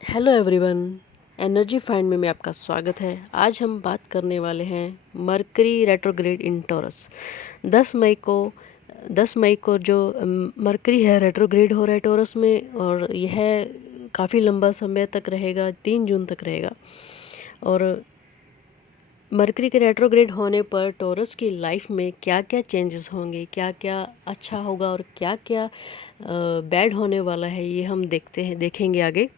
Hello everyone. Energy find में आपका स्वागत है। आज हम बात करने वाले हैं मरकरी रेट्रोग्रेड इन टॉरस। 10 मई को 10 मई को जो मरकरी है रेट्रोग्रेड हो रहा है टॉरस में, और यह काफ़ी लंबा समय तक रहेगा, 3 जून तक रहेगा। और मरकरी के रेट्रोग्रेड होने पर टॉरस की लाइफ में क्या क्या चेंजेस होंगे, क्या क्या अच्छा होगा और क्या क्या बैड होने वाला है, ये हम देखेंगे आगे।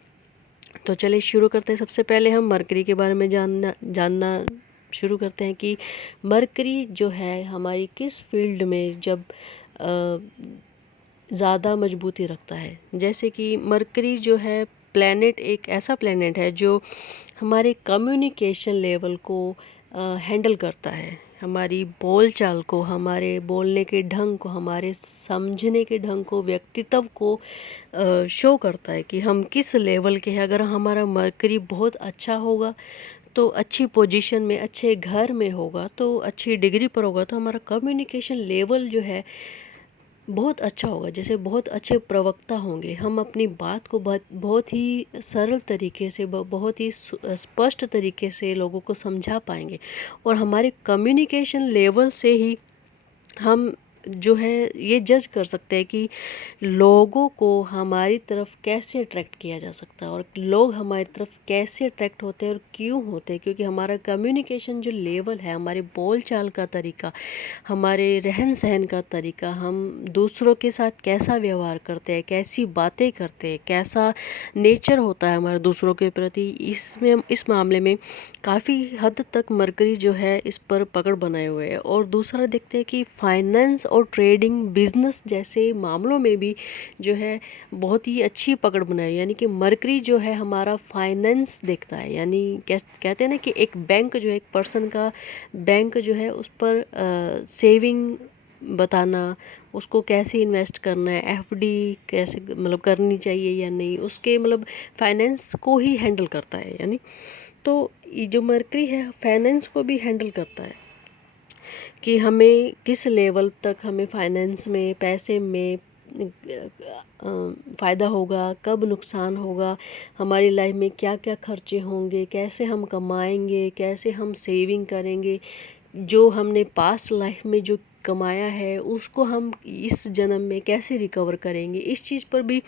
तो चलिए शुरू करते हैं। सबसे पहले हम मरकरी के बारे में जानना शुरू करते हैं कि मरकरी जो है हमारी किस फील्ड में जब ज़्यादा मजबूती रखता है। जैसे कि मरकरी जो है प्लैनेट, एक ऐसा प्लैनेट है जो हमारे कम्युनिकेशन लेवल को हैंडल करता है, हमारी बोलचाल को, हमारे बोलने के ढंग को, हमारे समझने के ढंग को, व्यक्तित्व को शो करता है कि हम किस लेवल के हैं। अगर हमारा मरकरी बहुत अच्छा होगा तो अच्छी पोजीशन में, अच्छे घर में होगा, तो अच्छी डिग्री पर होगा, तो हमारा कम्युनिकेशन लेवल जो है बहुत अच्छा होगा। जैसे बहुत अच्छे प्रवक्ता होंगे, हम अपनी बात को बहुत ही सरल तरीके से, बहुत ही स्पष्ट तरीके से लोगों को समझा पाएंगे। और हमारे कम्युनिकेशन लेवल से ही हम जो है ये जज कर सकते हैं कि लोगों को हमारी तरफ कैसे अट्रैक्ट किया जा सकता है और लोग हमारी तरफ कैसे अट्रैक्ट होते हैं और क्यों होते हैं। क्योंकि हमारा कम्युनिकेशन जो लेवल है, हमारे बोलचाल का तरीका, हमारे रहन सहन का तरीका, हम दूसरों के साथ कैसा व्यवहार करते हैं, कैसी बातें करते हैं, कैसा नेचर होता है हमारा दूसरों के प्रति, इसमें इस मामले में काफ़ी हद तक मरकरी जो है इस पर पकड़ बनाए हुए है। और दूसरा देखते हैं कि फाइनेंस और ट्रेडिंग, बिजनेस जैसे मामलों में भी जो है बहुत ही अच्छी पकड़ बनाई। यानी कि मरकरी जो है हमारा फाइनेंस देखता है। यानी कहते हैं ना कि एक बैंक जो है, एक पर्सन का बैंक जो है, उस पर सेविंग बताना, उसको कैसे इन्वेस्ट करना है, एफडी कैसे मतलब करनी चाहिए या नहीं, उसके मतलब फाइनेंस को ही हैंडल करता है। यानी तो ये जो मरकरी है फाइनेंस को भी हैंडल करता है कि हमें किस लेवल तक हमें फाइनेंस में, पैसे में फ़ायदा होगा, कब नुकसान होगा, हमारी लाइफ में क्या क्या खर्चे होंगे, कैसे हम कमाएंगे, कैसे हम सेविंग करेंगे, जो हमने पास्ट लाइफ में जो कमाया है उसको हम इस जन्म में कैसे रिकवर करेंगे। इस चीज़ पर भी,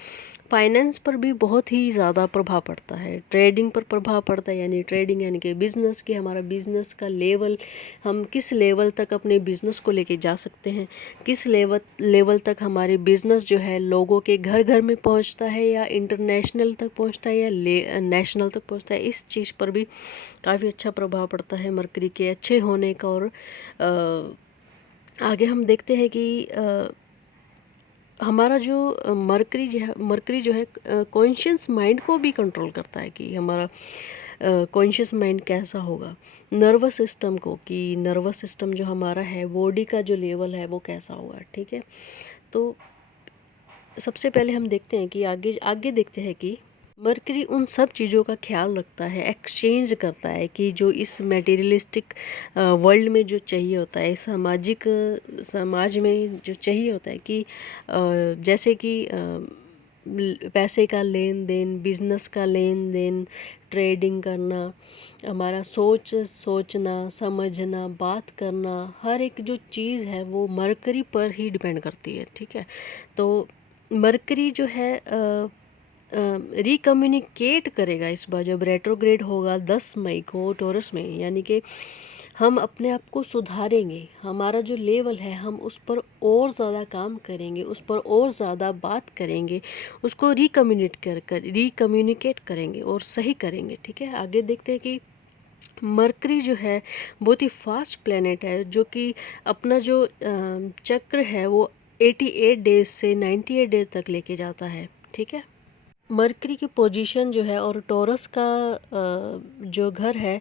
फाइनेंस पर भी बहुत ही ज़्यादा प्रभाव पड़ता है। ट्रेडिंग पर प्रभाव पड़ता है, यानी ट्रेडिंग यानी कि बिज़नेस की, हमारा बिज़नेस का लेवल, हम किस लेवल तक अपने बिज़नेस को लेके जा सकते हैं, किस लेवल तक हमारे बिज़नेस जो है लोगों के घर घर में पहुंचता है, या इंटरनेशनल तक पहुंचता है, या नेशनल तक पहुंचता है। इस चीज़ पर भी काफ़ी अच्छा प्रभाव पड़ता है मरकरी के अच्छे होने का। और आगे हम देखते हैं कि हमारा जो मरकरी जो है कॉन्शियस माइंड को भी कंट्रोल करता है कि हमारा कॉन्शियस माइंड कैसा होगा। नर्वस सिस्टम को, कि नर्वस सिस्टम जो हमारा है, बॉडी का जो लेवल है वो कैसा होगा। ठीक है, तो सबसे पहले हम देखते हैं कि आगे आगे देखते हैं कि मरकरी उन सब चीज़ों का ख्याल रखता है, एक्सचेंज करता है कि जो इस मटेरियलिस्टिक वर्ल्ड में जो चाहिए होता है, सामाजिक समाज में जो चाहिए होता है कि जैसे कि पैसे का लेन देन, बिजनेस का लेन देन, ट्रेडिंग करना, हमारा सोचना, समझना, बात करना, हर एक जो चीज़ है वो मरकरी पर ही डिपेंड करती है। ठीक है, तो मरकरी जो है रिकम्युनिकेट करेगा इस बार जब रेट्रोग्रेड होगा 10 मई को टॉरस में। यानी कि हम अपने आप को सुधारेंगे, हमारा जो लेवल है हम उस पर और ज़्यादा काम करेंगे, उस पर और ज़्यादा बात करेंगे, उसको रिकम्युनिकेट करेंगे और सही करेंगे। ठीक है, आगे देखते हैं कि मरकरी जो है बहुत ही फास्ट प्लेनेट है, जो कि अपना जो चक्र है वो 88 डेज से 98 डेज तक लेके जाता है। ठीक है, मरकरी की पोजीशन जो है और टॉरस का जो घर है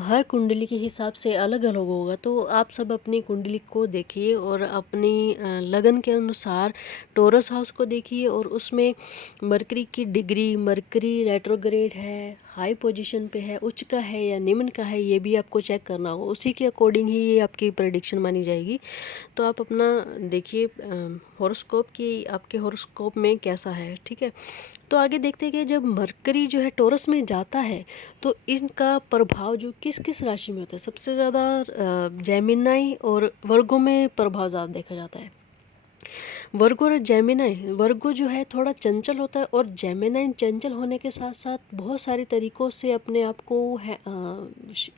हर कुंडली के हिसाब से अलग अलग होगा। तो आप सब अपनी कुंडली को देखिए और अपनी लगन के अनुसार टॉरस हाउस को देखिए, और उसमें मरकरी की डिग्री, मरकरी रेट्रोग्रेड है, हाई पोजीशन पे है, उच्च का है या निम्न का है, ये भी आपको चेक करना होगा। उसी के अकॉर्डिंग ही ये आपकी प्रेडिक्शन मानी जाएगी। तो आप अपना देखिए हॉरोस्कोप की आपके हॉरोस्कोप में कैसा है, ठीक है। तो आगे देखते हैं कि जब मरकरी जो है टॉरस में जाता है तो इनका प्रभाव जो किस किस राशि में होता है। सबसे ज़्यादा जेमिनाई और वर्गों में प्रभाव ज़्यादा देखा जाता है। वर्गो और जेमिनाई, वर्गो जो है थोड़ा चंचल होता है और जेमिनाई चंचल होने के साथ साथ बहुत सारे तरीक़ों से अपने आप को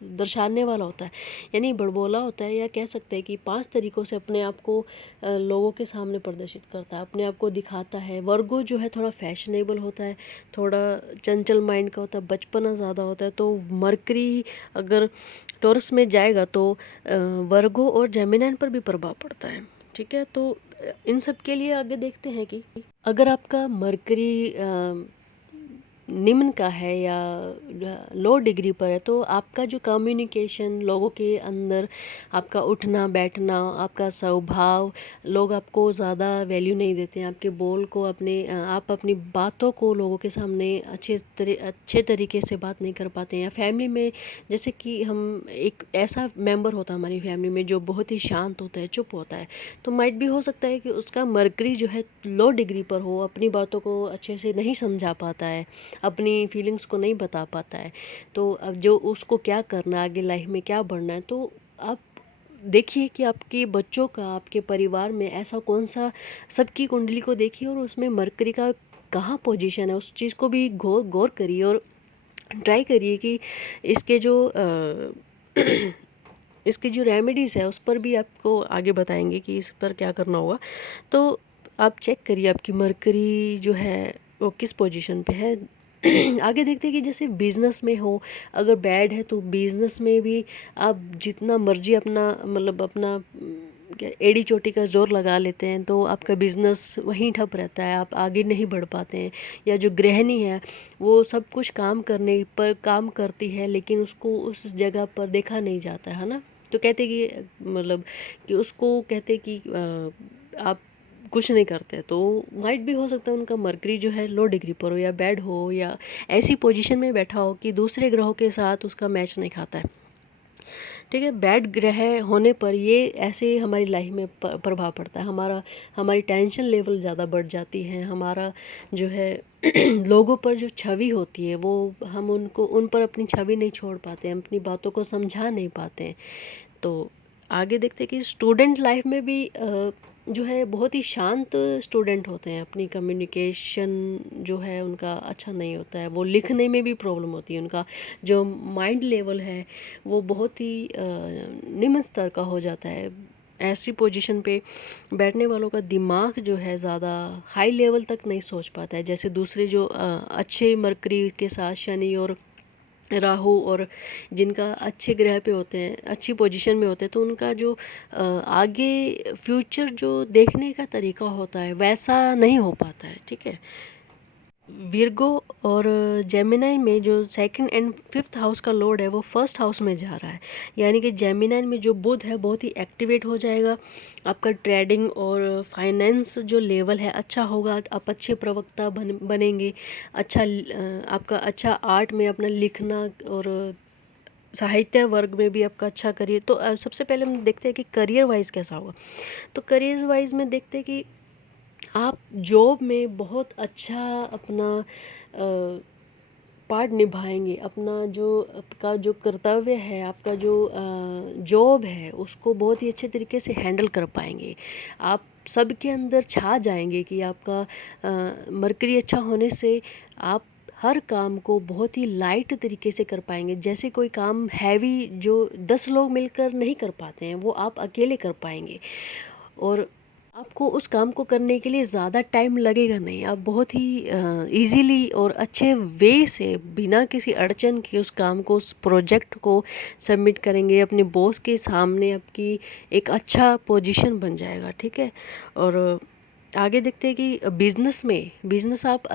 दर्शाने वाला होता है, यानी बड़बोला होता है, या कह सकते हैं कि 5 तरीक़ों से अपने आप को लोगों के सामने प्रदर्शित करता है, अपने आप को दिखाता है। वर्गो जो है थोड़ा फैशनेबल होता है, थोड़ा चंचल माइंड का होता है, बचपना ज़्यादा होता है। तो मरकरी अगर टॉरस में जाएगा तो वर्गो और जेमिनाई पर भी प्रभाव पड़ता है, ठीक है। तो इन सब के लिए आगे देखते हैं कि अगर आपका मरकरी निम्न का है या लो डिग्री पर है तो आपका जो कम्युनिकेशन, लोगों के अंदर आपका उठना बैठना, आपका स्वभाव, लोग आपको ज़्यादा वैल्यू नहीं देते हैं। आपके बोल को आप अपनी बातों को लोगों के सामने अच्छे तरीके से बात नहीं कर पाते हैं। या फैमिली में जैसे कि हम एक ऐसा मेंबर होता है हमारी फैमिली में जो बहुत ही शांत होता है, चुप होता है, तो माइट भी हो सकता है कि उसका मरकरी जो है लो डिग्री पर हो, अपनी बातों को अच्छे से नहीं समझा पाता है, अपनी फीलिंग्स को नहीं बता पाता है। तो अब जो उसको क्या करना है, आगे लाइफ में क्या बढ़ना है, तो आप देखिए कि आपके बच्चों का, आपके परिवार में ऐसा कौन सा, सबकी कुंडली को देखिए और उसमें मरकरी का कहाँ पोजीशन है, उस चीज़ को भी गौर करिए और ट्राई करिए कि इसके जो इसकी जो रेमेडीज़ है उस पर भी आपको आगे बताएंगे कि इस पर क्या करना होगा। तो आप चेक करिए आपकी मरकरी जो है वो किस पोजीशन पे है। आगे देखते हैं कि जैसे बिज़नेस में हो, अगर बैड है तो बिज़नेस में भी आप जितना मर्जी अपना मतलब अपना क्या एड़ी चोटी का ज़ोर लगा लेते हैं तो आपका बिज़नेस वहीं ठप रहता है, आप आगे नहीं बढ़ पाते हैं। या जो गृहिणी है वो सब कुछ काम करने पर काम करती है लेकिन उसको उस जगह पर देखा नहीं जाता है ना। तो कहते कि मतलब कि उसको कहते कि आप कुछ नहीं करते, तो माइट भी हो सकता है उनका मरकरी जो है लो डिग्री पर हो या बैड हो या ऐसी पोजीशन में बैठा हो कि दूसरे ग्रहों के साथ उसका मैच नहीं खाता है, ठीक है। बैड ग्रह होने पर ये ऐसे हमारी लाइफ में प्रभाव पड़ता है, हमारी टेंशन लेवल ज़्यादा बढ़ जाती है, हमारा जो है लोगों पर जो छवि होती है वो हम उन पर अपनी छवि नहीं छोड़ पाते हैं, अपनी बातों को समझा नहीं पाते हैं। तो आगे देखते हैं कि स्टूडेंट लाइफ में भी जो है बहुत ही शांत स्टूडेंट होते हैं, अपनी कम्युनिकेशन जो है उनका अच्छा नहीं होता है, वो लिखने में भी प्रॉब्लम होती है, उनका जो माइंड लेवल है वो बहुत ही निम्न स्तर का हो जाता है। ऐसी पोजीशन पे बैठने वालों का दिमाग जो है ज़्यादा हाई लेवल तक नहीं सोच पाता है, जैसे दूसरे जो अच्छे मरकरी के साथ शनि और राहु और जिनका अच्छे ग्रह पे होते हैं, अच्छी पोजीशन में होते हैं, तो उनका जो आगे फ्यूचर जो देखने का तरीका होता है वैसा नहीं हो पाता है, ठीक है। विर्गो और जेमिनाई में जो सेकंड एंड फिफ्थ हाउस का लॉर्ड है वो फर्स्ट हाउस में जा रहा है, यानी कि जेमिनाई में जो बुध है बहुत ही एक्टिवेट हो जाएगा। आपका ट्रेडिंग और फाइनेंस जो लेवल है अच्छा होगा, आप अच्छे प्रवक्ता बनेंगे। आपका अच्छा आर्ट में अपना लिखना और साहित्य वर्ग में भी आपका अच्छा करियर। तो सबसे पहले हम देखते हैं कि करियर वाइज कैसा होगा। तो करियर वाइज में देखते हैं कि आप जॉब में बहुत अच्छा अपना पार्ट निभाएंगे, अपना जो आपका जो कर्तव्य है, आपका जो जॉब है उसको बहुत ही अच्छे तरीके से हैंडल कर पाएंगे। आप सबके अंदर छा जाएंगे कि आपका मरकरी अच्छा होने से आप हर काम को बहुत ही लाइट तरीके से कर पाएंगे। जैसे कोई काम हैवी जो 10 लोग मिलकर नहीं कर पाते हैं वो आप अकेले कर पाएंगे, और आपको उस काम को करने के लिए ज़्यादा टाइम लगेगा नहीं। आप बहुत ही इजीली और अच्छे वे से बिना किसी अड़चन के उस काम को, उस प्रोजेक्ट को सबमिट करेंगे अपने बॉस के सामने। आपकी एक अच्छा पोजीशन बन जाएगा, ठीक है। और आगे देखते हैं कि बिज़नेस आप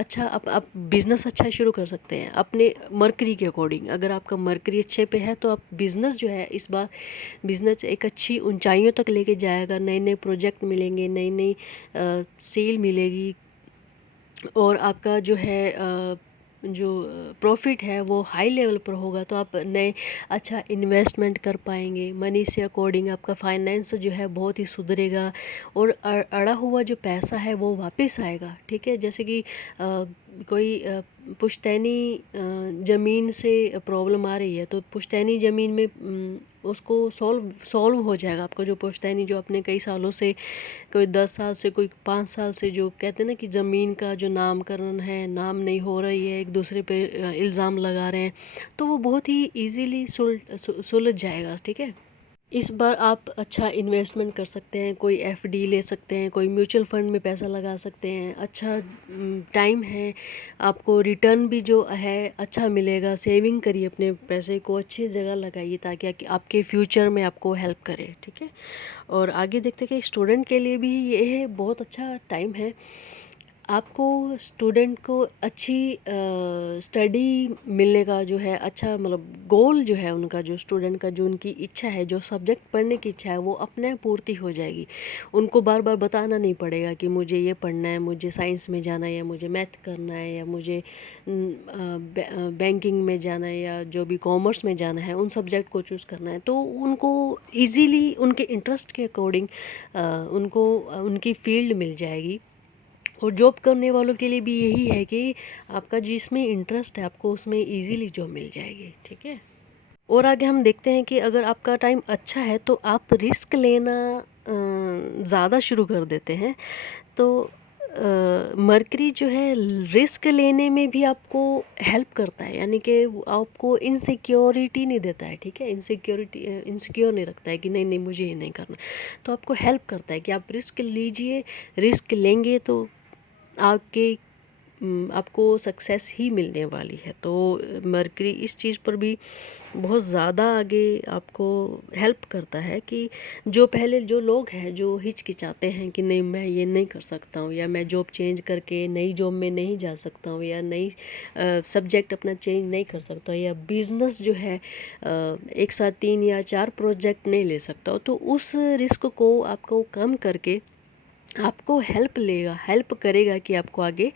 बिज़नेस अच्छा शुरू कर सकते हैं अपने मरकरी के अकॉर्डिंग। अगर आपका मरकरी अच्छे पे है तो आप बिज़नेस जो है इस बार बिज़नेस एक अच्छी ऊंचाइयों तक लेके जाएगा, नए नए प्रोजेक्ट मिलेंगे, नई नई सेल मिलेगी, और आपका जो है जो प्रॉफिट है वो हाई लेवल पर होगा, तो आप नए अच्छा इन्वेस्टमेंट कर पाएंगे। मनी से अकॉर्डिंग आपका फाइनेंस जो है बहुत ही सुधरेगा, और अड़ा हुआ जो पैसा है वो वापस आएगा। ठीक है, जैसे कि कोई पुश्तैनी ज़मीन से प्रॉब्लम आ रही है, तो पुश्तैनी ज़मीन में उसको सॉल्व हो जाएगा। आपका जो पुश्तैनी जो अपने कई सालों से, कोई 10 साल से, कोई 5 साल से, जो कहते हैं ना कि ज़मीन का जो नामकरण है, नाम नहीं हो रही है, एक दूसरे पे इल्ज़ाम लगा रहे हैं, तो वो बहुत ही इजीली सुलझ जाएगा। ठीक है, इस बार आप अच्छा इन्वेस्टमेंट कर सकते हैं, कोई एफडी ले सकते हैं, कोई म्यूचुअल फंड में पैसा लगा सकते हैं। अच्छा टाइम है, आपको रिटर्न भी जो है अच्छा मिलेगा। सेविंग करिए, अपने पैसे को अच्छी जगह लगाइए ताकि आपके फ्यूचर में आपको हेल्प करे। ठीक है, और आगे देखते हैं कि स्टूडेंट के लिए भी ये है बहुत अच्छा टाइम है। आपको स्टूडेंट को अच्छी स्टडी मिलने का जो है अच्छा, मतलब गोल जो है उनका, जो स्टूडेंट का जो उनकी इच्छा है, जो सब्जेक्ट पढ़ने की इच्छा है, वो अपने पूर्ति हो जाएगी। उनको बार बार बताना नहीं पड़ेगा कि मुझे ये पढ़ना है, मुझे साइंस में जाना है, या मुझे मैथ करना है, या मुझे बैंकिंग में जाना है, या जो भी कॉमर्स में जाना है, उन सब्जेक्ट को चूज़ करना है। तो उनको ईज़िली उनके इंटरेस्ट के अकॉर्डिंग उनको उनकी फील्ड मिल जाएगी। और जॉब करने वालों के लिए भी यही है कि आपका जिसमें इंटरेस्ट है, आपको उसमें इजीली जॉब मिल जाएगी। ठीक है, और आगे हम देखते हैं कि अगर आपका टाइम अच्छा है तो आप रिस्क लेना ज़्यादा शुरू कर देते हैं। तो मरकरी जो है रिस्क लेने में भी आपको हेल्प करता है, यानी कि वो आपको इनसिक्योरिटी नहीं देता है। ठीक है, इनसिक्योर नहीं रखता है कि नहीं नहीं मुझे ये नहीं करना, तो आपको हेल्प करता है कि आप रिस्क लीजिए। रिस्क लेंगे तो आपके आपको सक्सेस ही मिलने वाली है। तो मरकरी इस चीज़ पर भी बहुत ज़्यादा आगे आपको हेल्प करता है कि जो लोग हैं जो हिचकिचाते हैं कि नहीं मैं ये नहीं कर सकता हूँ, या मैं जॉब चेंज करके नई जॉब में नहीं जा सकता हूँ, या नई सब्जेक्ट अपना चेंज नहीं कर सकता हूँ, या बिज़नेस जो है एक साथ 3 या 4 प्रोजेक्ट नहीं ले सकता हूँ, तो उस रिस्क को आपको कम करके आपको हेल्प करेगा कि आपको आगे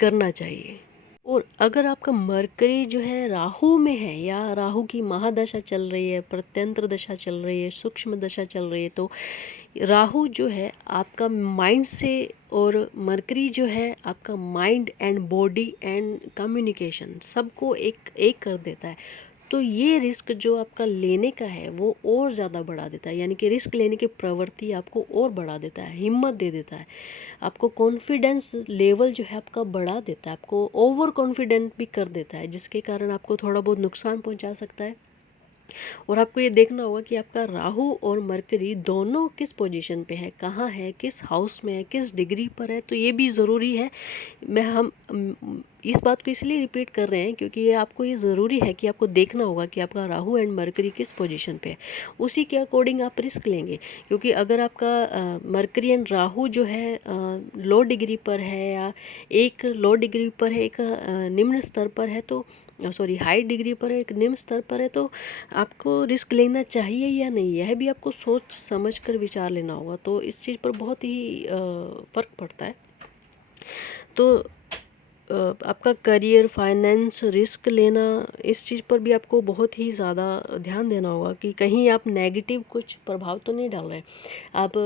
करना चाहिए। और अगर आपका मरकरी जो है राहु में है, या राहु की महादशा चल रही है, प्रत्यंत्र दशा चल रही है, सूक्ष्म दशा चल रही है, तो राहु जो है आपका माइंड से, और मरकरी जो है आपका mind and body and communication सबको एक एक कर देता है। तो ये रिस्क जो आपका लेने का है वो और ज़्यादा बढ़ा देता है, यानी कि रिस्क लेने की प्रवृत्ति आपको और बढ़ा देता है, हिम्मत दे देता है, आपको कॉन्फिडेंस लेवल जो है आपका बढ़ा देता है, आपको ओवर कॉन्फिडेंट भी कर देता है, जिसके कारण आपको थोड़ा बहुत नुकसान पहुंचा सकता है। और आपको ये देखना होगा कि आपका राहु और मरकरी दोनों किस पोजीशन पे है, कहाँ है, किस हाउस में है, किस डिग्री पर है। तो ये भी ज़रूरी है। हम इस बात को इसलिए रिपीट कर रहे हैं क्योंकि ये ज़रूरी है कि आपको देखना होगा कि आपका राहु एंड मरकरी किस पोजीशन पे है, उसी के अकॉर्डिंग आप रिस्क लेंगे। क्योंकि अगर आपका मरकरी एंड राहु जो है लो डिग्री पर है, या एक लो डिग्री पर है, एक निम्न स्तर पर है, तो सॉरी हाई डिग्री पर है, एक निम्न स्तर पर है, तो आपको रिस्क लेना चाहिए या नहीं, यह भी आपको सोच समझ कर विचार लेना होगा। तो इस चीज़ पर बहुत ही फ़र्क पड़ता है। तो आपका करियर, फाइनेंस, रिस्क लेना, इस चीज़ पर भी आपको बहुत ही ज़्यादा ध्यान देना होगा कि कहीं आप नेगेटिव कुछ प्रभाव तो नहीं डाल रहे हैं। आप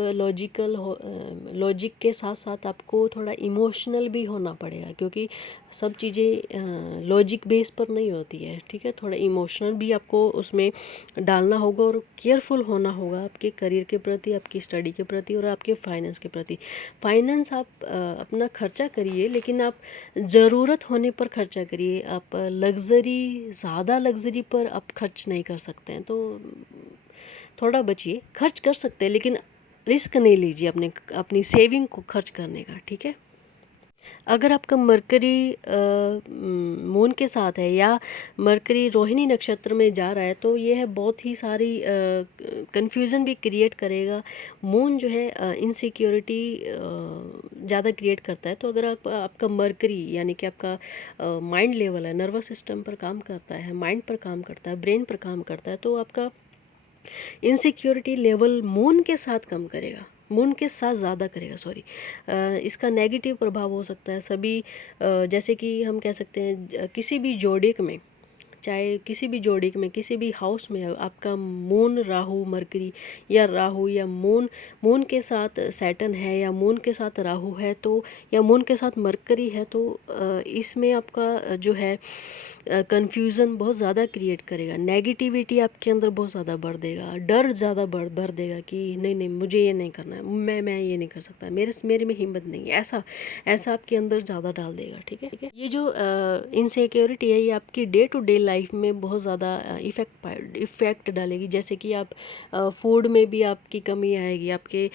लॉजिक के साथ साथ आपको थोड़ा इमोशनल भी होना पड़ेगा, क्योंकि सब चीज़ें लॉजिक बेस पर नहीं होती है। ठीक है, थोड़ा इमोशनल भी आपको उसमें डालना होगा, और केयरफुल होना होगा आपके करियर के प्रति, आपकी स्टडी के प्रति, और आपके फाइनेंस के प्रति। फाइनेंस आप अपना खर्चा करिए, लेकिन आप ज़रूरत होने पर खर्चा करिए। आप ज़्यादा लग्ज़री पर आप खर्च नहीं कर सकते हैं, तो थोड़ा बचिए। खर्च कर सकते हैं लेकिन रिस्क नहीं लीजिए अपनी सेविंग को खर्च करने का। ठीक है, अगर आपका मरकरी मून के साथ है, या मरकरी रोहिणी नक्षत्र में जा रहा है, तो यह है बहुत ही सारी कन्फ्यूज़न भी क्रिएट करेगा। मून जो है इनसिक्योरिटी ज़्यादा क्रिएट करता है। तो अगर आपका मरकरी यानी कि आपका माइंड लेवल है, नर्वस सिस्टम पर काम करता है, माइंड पर काम करता है, ब्रेन पर काम करता है, तो आपका इनसिक्योरिटी लेवल मून के साथ कम करेगा। मून के साथ ज़्यादा करेगा, सॉरी। इसका नेगेटिव प्रभाव हो सकता है सभी, जैसे कि हम कह सकते हैं किसी भी जोड़िक में, चाहे किसी भी जोड़ी में, किसी भी हाउस में आपका मून राहु मरकरी, या राहु या मून, मून के साथ सैटर्न है, या मून के साथ राहु है, तो या मून के साथ मरकरी है, तो इसमें आपका जो है कन्फ्यूज़न बहुत ज़्यादा क्रिएट करेगा, नेगेटिविटी आपके अंदर बहुत ज़्यादा भर देगा, डर ज़्यादा भर देगा कि नहीं नहीं मुझे ये नहीं करना है, मैं ये नहीं कर सकता, मेरे में हिम्मत नहीं है, ऐसा ऐसा आपके अंदर ज़्यादा डाल देगा। ठीक है। ये जो इनसिक्योरिटी है, ये आपकी डे टू डे लाइफ में बहुत ज़्यादा इफ़ेक्ट डालेगी। जैसे कि आप फूड में भी आपकी कमी आएगी, आपके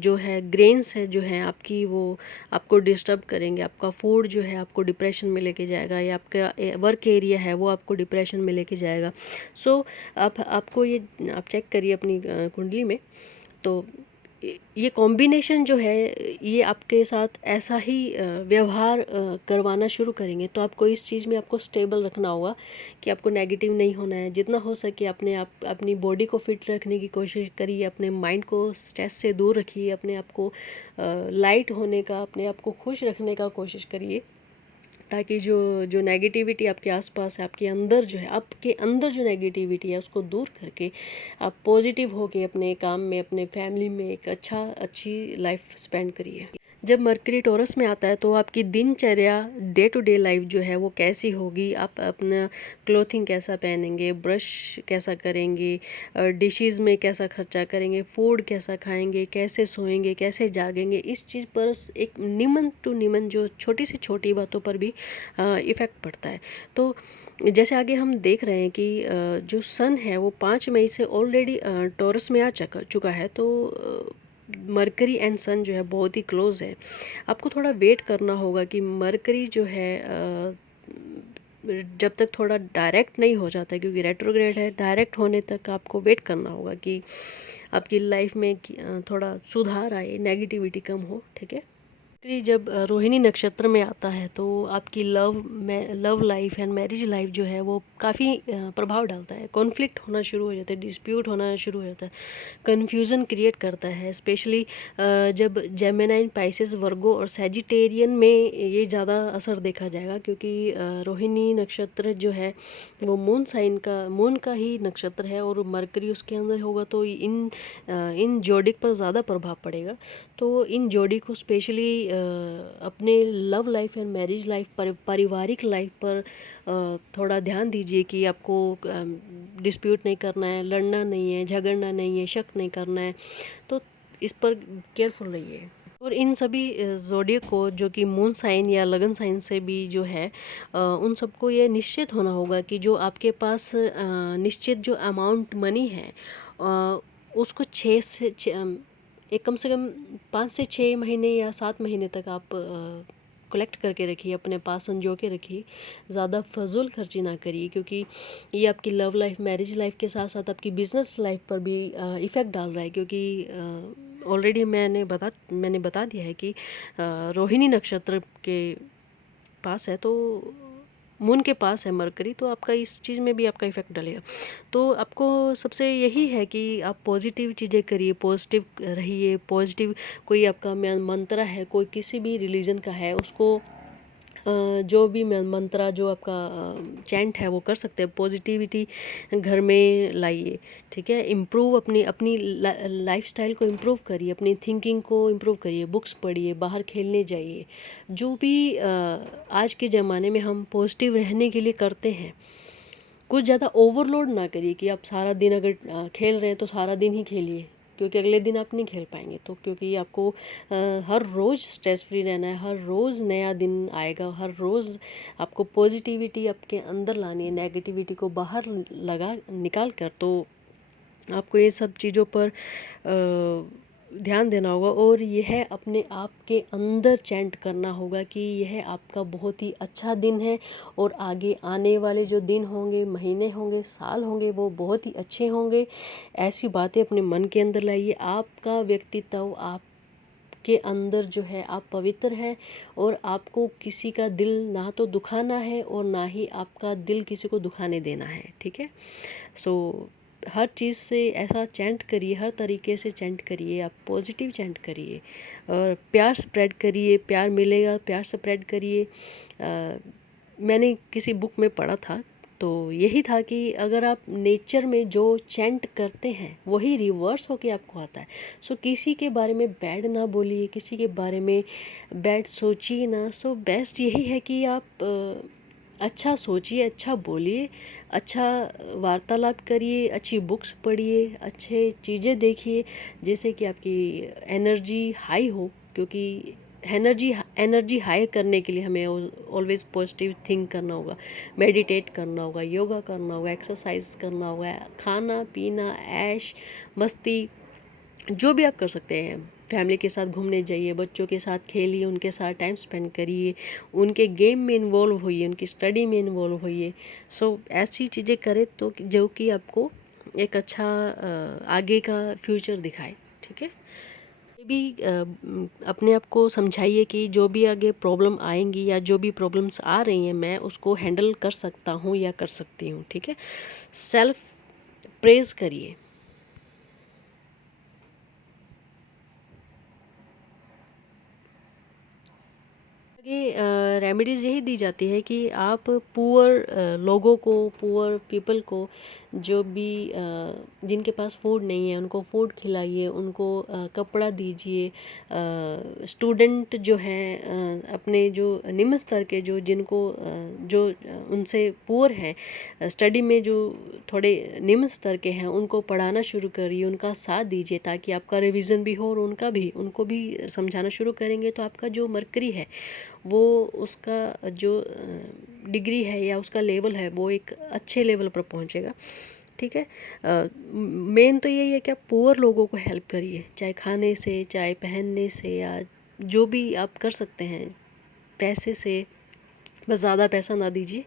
जो है ग्रेन्स है जो है आपकी, वो आपको डिस्टर्ब करेंगे, आपका फूड जो है आपको डिप्रेशन में लेके जाएगा, या आपका वर्क एरिया है वो आपको डिप्रेशन में लेके जाएगा। सो आपको ये आप चेक करिए अपनी कुंडली में, तो ये कॉम्बिनेशन जो है ये आपके साथ ऐसा ही व्यवहार करवाना शुरू करेंगे। तो आपको इस चीज़ में आपको स्टेबल रखना होगा कि आपको नेगेटिव नहीं होना है। जितना हो सके आप अपनी बॉडी को फिट रखने की कोशिश करिए, अपने माइंड को स्ट्रेस से दूर रखिए, अपने आप को लाइट होने का, अपने आप को खुश रखने का कोशिश करिए, ताकि जो नेगेटिविटी आपके आसपास है, आपके अंदर जो नेगेटिविटी है उसको दूर करके आप पॉजिटिव होके अपने काम में, अपने फैमिली में एक अच्छी लाइफ स्पेंड करिए। जब मरकरी टॉरस में आता है तो आपकी दिनचर्या, डे टू डे लाइफ जो है वो कैसी होगी, आप अपना क्लोथिंग कैसा पहनेंगे, ब्रश कैसा करेंगे, डिशेस में कैसा खर्चा करेंगे, फूड कैसा खाएंगे, कैसे सोएंगे, कैसे जागेंगे, इस चीज़ पर एक निमन टू निमन जो छोटी से छोटी बातों पर भी इफ़ेक्ट पड़ता है। तो जैसे आगे हम देख रहे हैं कि जो सन है वो 5 मई से ऑलरेडी टॉरस में आ चुका है, तो मरकरी एंड सन जो है बहुत ही क्लोज है। आपको थोड़ा वेट करना होगा कि मरकरी जो है जब तक थोड़ा डायरेक्ट नहीं हो जाता, क्योंकि रेट्रोग्रेड है, डायरेक्ट होने तक आपको वेट करना होगा कि आपकी लाइफ में थोड़ा सुधार आए, नेगेटिविटी कम हो। ठीक है। कि जब रोहिणी नक्षत्र में आता है तो आपकी love life and marriage life जो है वो काफ़ी प्रभाव डालता है, कॉन्फ्लिक्ट होना शुरू हो जाता है, डिस्प्यूट होना शुरू हो जाता है, कन्फ्यूज़न क्रिएट करता है। स्पेशली जब जेमिनाइन, पाइसेस, वर्गो और सैजिटेरियन में ये ज़्यादा असर देखा जाएगा, क्योंकि रोहिणी नक्षत्र जो है वो मून का ही नक्षत्र है, और मरकरी उसके अंदर होगा, तो इन जोडिक पर ज़्यादा प्रभाव पड़ेगा। तो इन जोड़ी को स्पेशली अपने love life and marriage life पर, पारिवारिक लाइफ पर थोड़ा ध्यान दीजिए कि आपको डिस्प्यूट नहीं करना है, लड़ना नहीं है, झगड़ना नहीं है, शक नहीं करना है, तो इस पर केयरफुल रहिए। और इन सभी ज़ोडिएक को, जो कि मून साइन या लगन साइन से भी जो है, उन सबको ये निश्चित होना होगा कि जो आपके पास निश्चित जो अमाउंट मनी है, उसको एक कम से कम 5 से 6 महीने या 7 महीने तक आप कलेक्ट करके रखिए, अपने पास संजो के रखिए, ज़्यादा फजूल खर्ची ना करिए, क्योंकि ये आपकी लव लाइफ, मैरिज लाइफ के साथ साथ आपकी बिजनेस लाइफ पर भी इफ़ेक्ट डाल रहा है। क्योंकि ऑलरेडी मैंने बता दिया है कि रोहिणी नक्षत्र के पास है, तो मून के पास है मरकरी, तो आपका इस चीज़ में भी आपका इफ़ेक्ट डलेगा। तो आपको सबसे यही है कि आप पॉजिटिव चीज़ें करिए, पॉजिटिव रहिए, पॉजिटिव कोई आपका मंत्र है, कोई किसी भी रिलीजन का है, उसको जो भी मंत्रा जो आपका चैंट है वो कर सकते हैं, पॉजिटिविटी घर में लाइए। ठीक है। इम्प्रूव अपनी अपनी लाइफस्टाइल को इम्प्रूव करिए, अपनी थिंकिंग को इम्प्रूव करिए, बुक्स पढ़िए, बाहर खेलने जाइए। जो भी आज के ज़माने में हम पॉजिटिव रहने के लिए करते हैं, कुछ ज़्यादा ओवरलोड ना करिए कि आप सारा दिन अगर खेल रहे हैं तो सारा दिन ही खेलिए, क्योंकि अगले दिन आप नहीं खेल पाएंगे। तो क्योंकि आपको हर रोज़ स्ट्रेस फ्री रहना है, हर रोज़ नया दिन आएगा, हर रोज़ आपको पॉजिटिविटी आपके अंदर लानी है, नेगेटिविटी को बाहर निकाल कर। तो आपको ये सब चीज़ों पर ध्यान देना होगा, और यह अपने आप के अंदर चैंट करना होगा कि यह आपका बहुत ही अच्छा दिन है, और आगे आने वाले जो दिन होंगे, महीने होंगे, साल होंगे, वो बहुत ही अच्छे होंगे। ऐसी बातें अपने मन के अंदर लाइए। आपका व्यक्तित्व, आप के अंदर जो है, आप पवित्र हैं, और आपको किसी का दिल ना तो दुखाना है, और ना ही आपका दिल किसी को दुखाने देना है। ठीक है। सो हर चीज़ से ऐसा चैंट करिए, हर तरीके से चैंट करिए, आप पॉजिटिव चैंट करिए और प्यार स्प्रेड करिए, प्यार मिलेगा, प्यार स्प्रेड करिए। मैंने किसी बुक में पढ़ा था, तो यही था कि अगर आप नेचर में जो चैंट करते हैं वही रिवर्स होके आपको आता है। सो किसी के बारे में बैड ना बोलिए, किसी के बारे में बैड सोचिए ना। सो बेस्ट यही है कि आप अच्छा सोचिए, अच्छा बोलिए, अच्छा वार्तालाप करिए, अच्छी बुक्स पढ़िए, अच्छे चीज़ें देखिए, जिससे कि आपकी एनर्जी हाई हो। क्योंकि एनर्जी एनर्जी हाई करने के लिए हमें ऑलवेज पॉजिटिव थिंक करना होगा, मेडिटेट करना होगा, योगा करना होगा, एक्सरसाइज करना होगा, खाना पीना, ऐश मस्ती, जो भी आप कर सकते हैं। फैमिली के साथ घूमने जाइए, बच्चों के साथ खेलिए, उनके साथ टाइम स्पेंड करिए, उनके गेम में इन्वॉल्व होइए, उनकी स्टडी में इन्वॉल्व होइए। सो ऐसी चीज़ें करें तो जो कि आपको एक अच्छा आगे का फ्यूचर दिखाए। ठीक है। ये भी अपने आप को समझाइए कि जो भी आगे प्रॉब्लम आएंगी या जो भी प्रॉब्लम्स आ रही हैं, मैं उसको हैंडल कर सकता हूँ या कर सकती हूँ। ठीक है। सेल्फ प्रेज करिए। आगे रेमेडीज़ यही दी जाती है कि आप पुअर लोगों को, पुअर पीपल को, जो भी जिनके पास फूड नहीं है उनको फूड खिलाइए, उनको कपड़ा दीजिए। स्टूडेंट जो हैं अपने जो निम्न स्तर के, जो जिनको जो उनसे पुअर हैं, स्टडी में जो थोड़े निम्न स्तर के हैं, उनको पढ़ाना शुरू करिए, उनका साथ दीजिए, ताकि आपका रिवीजन भी हो और उनको भी समझाना शुरू करेंगे तो आपका जो मरकरी है वो, उसका जो डिग्री है या उसका लेवल है वो एक अच्छे लेवल पर पहुंचेगा। ठीक है। मेन तो यही है कि आप पुअर लोगों को हेल्प करिए, चाहे खाने से, चाहे पहनने से, या जो भी आप कर सकते हैं पैसे से। बस ज़्यादा पैसा ना दीजिए,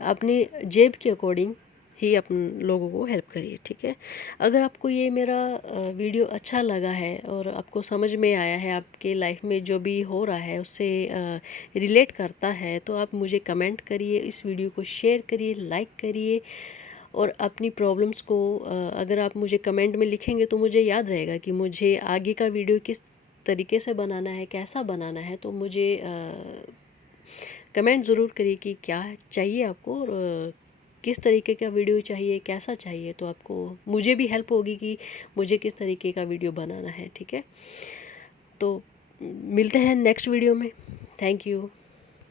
अपनी जेब के अकॉर्डिंग ही अपन लोगों को हेल्प करिए। ठीक है। अगर आपको ये मेरा वीडियो अच्छा लगा है और आपको समझ में आया है, आपके लाइफ में जो भी हो रहा है उससे रिलेट करता है, तो आप मुझे कमेंट करिए, इस वीडियो को शेयर करिए, लाइक करिए। और अपनी प्रॉब्लम्स को अगर आप मुझे कमेंट में लिखेंगे तो मुझे याद रहेगा कि मुझे आगे का वीडियो किस तरीके से बनाना है, कैसा बनाना है। तो मुझे कमेंट ज़रूर करिए कि क्या चाहिए आपको, और किस तरीके का वीडियो चाहिए, कैसा चाहिए। तो आपको, मुझे भी हेल्प होगी कि मुझे किस तरीके का वीडियो बनाना है। ठीक है। तो मिलते हैं नेक्स्ट वीडियो में। Thank you.